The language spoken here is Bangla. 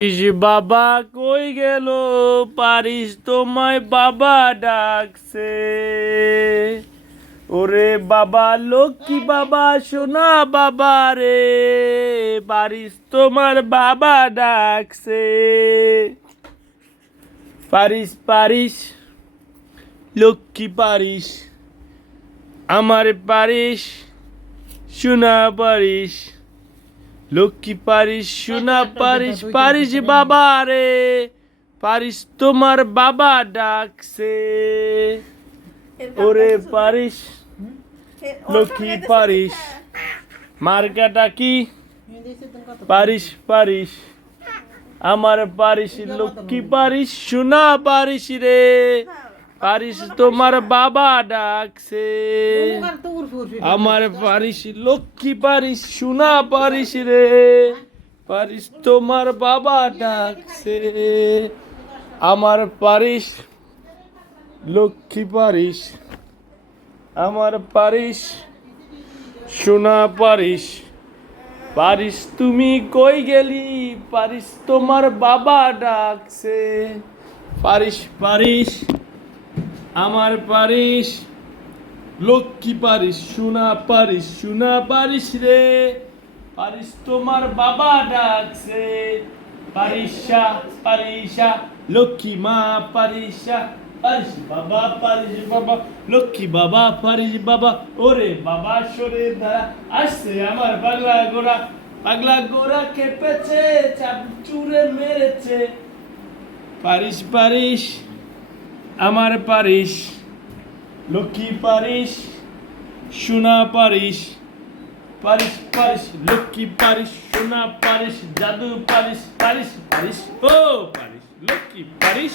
ইস বাবা কই গেল? পারিস তোমায় বাবা ডাকছে। ওরে বাবা, লক্ষ্মী বাবা, সোনা বাবা রে। পারিস তোমার বাবা ডাকছে। পারিস পারিস, লক্ষ্মী পারিস। আমার পারিস, সোনা পারিস। লক্ষ্মী পারিস, সোনা পারিস পারিস বাবা রে পারিস তোমার বাবা ডাকছে। ওরে পারিস, লক্ষ্মী পারিস। মার্কাটা কি? পারিস পারিস। আমার পারিস, লক্ষ্মী পারিস, সোনা পারিস রে। পারিস তোমার বাবা ডাকছে। আমার পারিস লক্ষ্মী পারিস সোনা পারিস রে। পারিস তোমার বাবা ডাকছে। আমার পারিস লক্ষ্মী পারিস আমার পারিস সোনা পারিস পারিস তুমি কই গেলি? পারিস তোমার বাবা ডাকছে। পারিস পারিস আমার পারিস, লক্ষ্মী পারিস, সোনা পারিস সোনা পারিস রে। পারিস তোমার বাবা ডাকছে। পারিসা পারিসা, লক্ষ্মী মা পারিসা। পারিস বাবা পারিস বাবা, লক্ষ্মী বাবা, পারিস বাবা। ওরে বাবা, সরে ধারা আসছে আমার পাগলা গোরা। পাগলা গোরা কেঁপেছে চাপ চুরে মেরেছে। পারিস পারিস আমার পারিস, লক্ষ্মী পারিস, সোনা পারিস পারিস পারিস, লক্ষ্মী পারিস, সোনা পারিস, জাদু পারিস পারিস পারিস, ও পারিস, লক্ষ্মী পারিস।